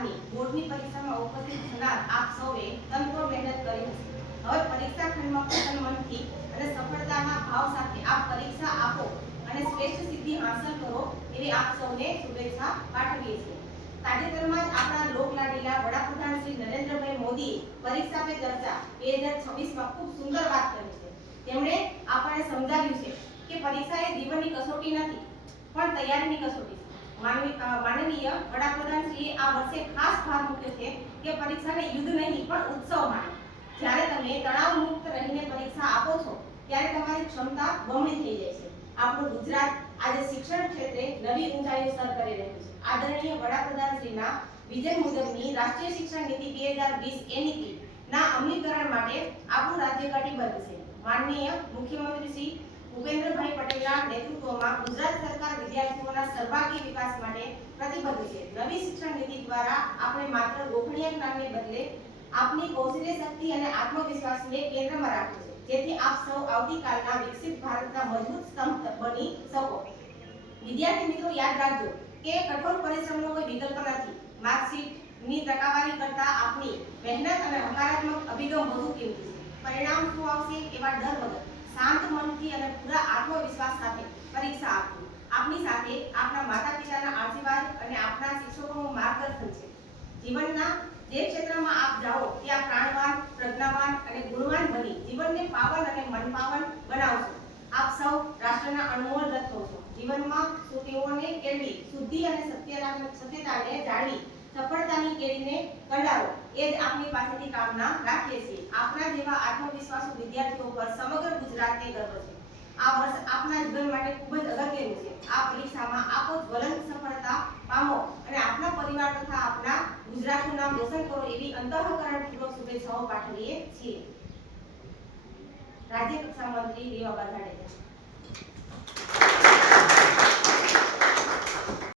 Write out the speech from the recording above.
2012ની બોર્ડની પરીક્ષામાં ઉપસ્થિત થનાર આપ સૌએ તનતોડ મહેનત કરી હશે। હવે પરીક્ષા ખંડમાં પ્રસન્ન મનથી અને સફળતાના ભાવ સાથે આપ પરીક્ષા આપો અને શ્રેષ્ઠ સિદ્ધિ હાંસલ કરો એવી આપ સૌને શુભેચ્છા પાઠવીએ છીએ। તાજેતરમાં જ આપણા લોકલાડીલા વડાપ્રધાન શ્રી નરેન્દ્રભાઈ મોદીએ પરીક્ષા પે ચર્ચા 2026માં ખૂબ સુંદર વાત કરી છે। તેમણે આપણને સમજાવ્યું છે કે પરીક્ષા એ જીવનની કસોટી નથી પણ તૈયારીની કસોટી છે। માનનીય વડાપ્રધાન શ્રીએ આ વર્ષે ખાસ ભાર મૂક્યો છે કે પરીક્ષાને યુદ્ધ નહીં પણ ઉત્સવ માનો। જ્યારે તમે તણાવ મુક્ત રહીને પરીક્ષા આપો છો ત્યારે તમારી ક્ષમતા બમણી થઈ જાય છે। આપણું ગુજરાત આજે શિક્ષણ ક્ષેત્રે નવી ઊંચાઈઓ સર કરી રહ્યું છે। આદરણીય વડાપ્રધાન શ્રીના વિઝન મુજબની રાષ્ટ્રીય શિક્ષણ નીતિ 2020 એ નીતિના અમલીકરણ માટે આપણું રાજ્ય કટિબદ્ધ છે। માનનીય મુખ્યમંત્રી શ્રી ભૂપેન્દ્રભાઈ પટેલના નેતૃત્વમાં ગુજરાત સરકાર વિદ્યાર્થીઓના સર્વાંગી વિકાસ માટે પ્રતિબદ્ધ છે। નવી શિક્ષણ નીતિ દ્વારા આપણે માત્ર ગોખણીય જ્ઞાનને બદલે આપની કૌશલ્ય શક્તિ અને આત્મવિશ્વાસને કેન્દ્રમાં રાખ્યું છે, જેથી આપ સૌ આવતીકાલના વિકસિત ભારતના મજબૂત સ્તંભ બની શકો। વિદ્યાર્થી મિત્રો, યાદ રાખજો કે કઠોર પરિશ્રમનો કોઈ વિકલ્પ નથી। માર્કશીટની ટકાવારી કરતાં આપની મહેનત અને હકારાત્મક અભિગમ વધુ કિંમતી છે। પરિણામ શું આવશે એવા ડર વગર શાંત મનથી અને પૂરા આત્મવિશ્વાસ સાથે પરીક્ષા આપવી। આપની સાથે આપના માતા પિતાના આશીર્વાદ અને આપના શિક્ષકોનું માર્ગદર્શન છે। જીવનના જે ક્ષેત્રમાં આપ જાઓ ત્યાં પ્રાણવાન, પ્રજ્ઞાવાન અને ગુણવાન બની જીવનને પાવન અને મનપાવન બનાવશો। આપ સૌ રાષ્ટ્રના અનમોલ રત્નો છો। જીવનમાં તેઓને કેળવી, શુદ્ધિ અને સત્યતાને જાળવી સફળતાની કેળીને કંડારો એ જ આપની પાસેથી કામના રાખીએ છીએ। આપના જેવા આત્મવિશ્વાસુ વિદ્યાર્થીઓ પર સમગ્ર ગુજરાતને ગર્વ છે। આ વર્ષ આપના જીવન માટે ખૂબ જ અગત્યનું છે। આ પરીક્ષામાં આપો જ્વલંત સફળતા પામો અને આપના પરિવાર તથા આપના ગુજરાતનું નામ રોશન કરો એવી અંતઃકરણપૂર્વક શુભેચ્છાઓ પાઠવીએ છીએ। રાજ્ય કક્ષા મંત્રી રીવાબા જાડેજા।